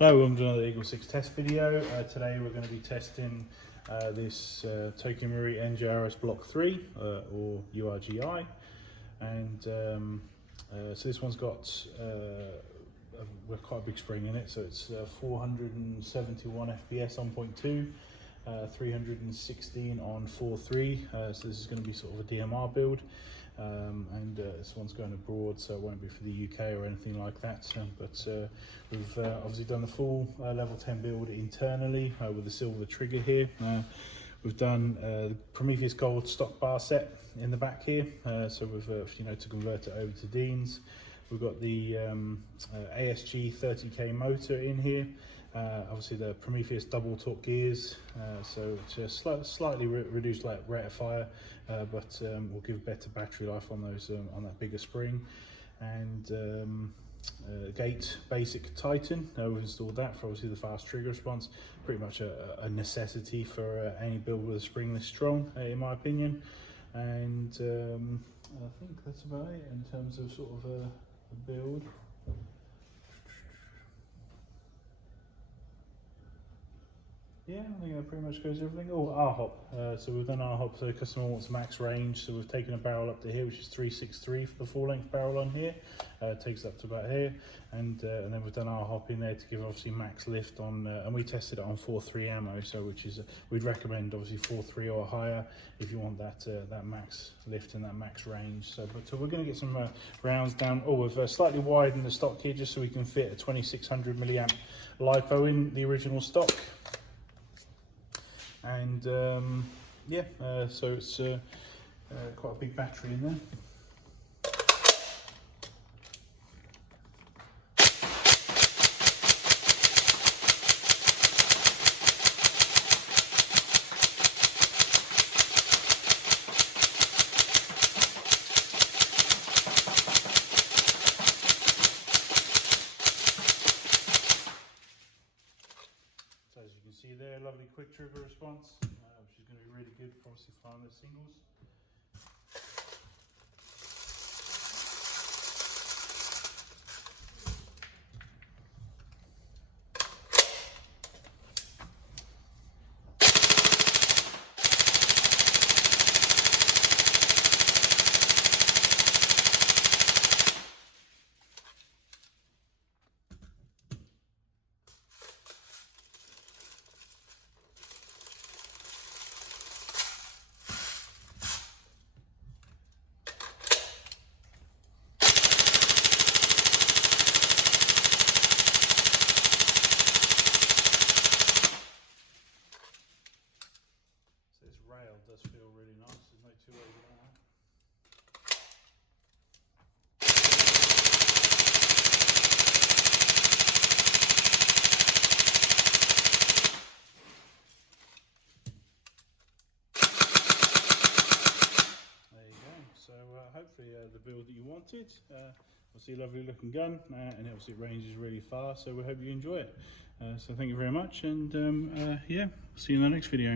Hello, welcome to another EagleSix test video. Today we're going to be testing this Tokyo Marui NGRS Block 3 or URGI, and so this one's got quite a big spring in it, so it's 471 FPS on 0.2, 316 on 4.3, so this is going to be sort of a DMR build. And this one's going abroad, so it won't be for the UK or anything like that, but we've obviously done the full level 10 build internally with the silver trigger here. We've done the Prometheus gold stock bar set in the back here, so we've to convert it over to Dean's. We've got the ASG 30k motor in here, obviously the Prometheus double torque gears, so it's slightly reduced like rate of fire, but will give better battery life on those on that bigger spring. And Gate basic Titan, we've installed that for obviously the fast trigger response. Pretty much a necessity for any build with a spring this strong, in my opinion. And I think that's about it in terms of sort of a build. Yeah, I think that pretty much goes everything. Oh, R-hop. So we've done R-hop, so the customer wants max range, so we've taken a barrel up to here, which is 363 for the full length barrel on here. Takes up to about here, and then we've done R-hop in there to give obviously max lift on, and we tested it on 4.3 ammo, so which is, we'd recommend obviously 4.3 or higher if you want that that max lift and that max range. So, but we're going to get some rounds down. Oh, we've slightly widened the stock here just so we can fit a 2600 milliamp LiPo in the original stock. And yeah, so it's quite a big battery in there. So as you can see there, lovely quick trigger response, which is going to be really good for obviously flying the singles. Rail does feel really nice, there's no two ways about that. There you go, so hopefully the build that you wanted. Obviously a lovely looking gun, and obviously it ranges really far, so we hope you enjoy it. So thank you very much, and yeah, see you in the next video.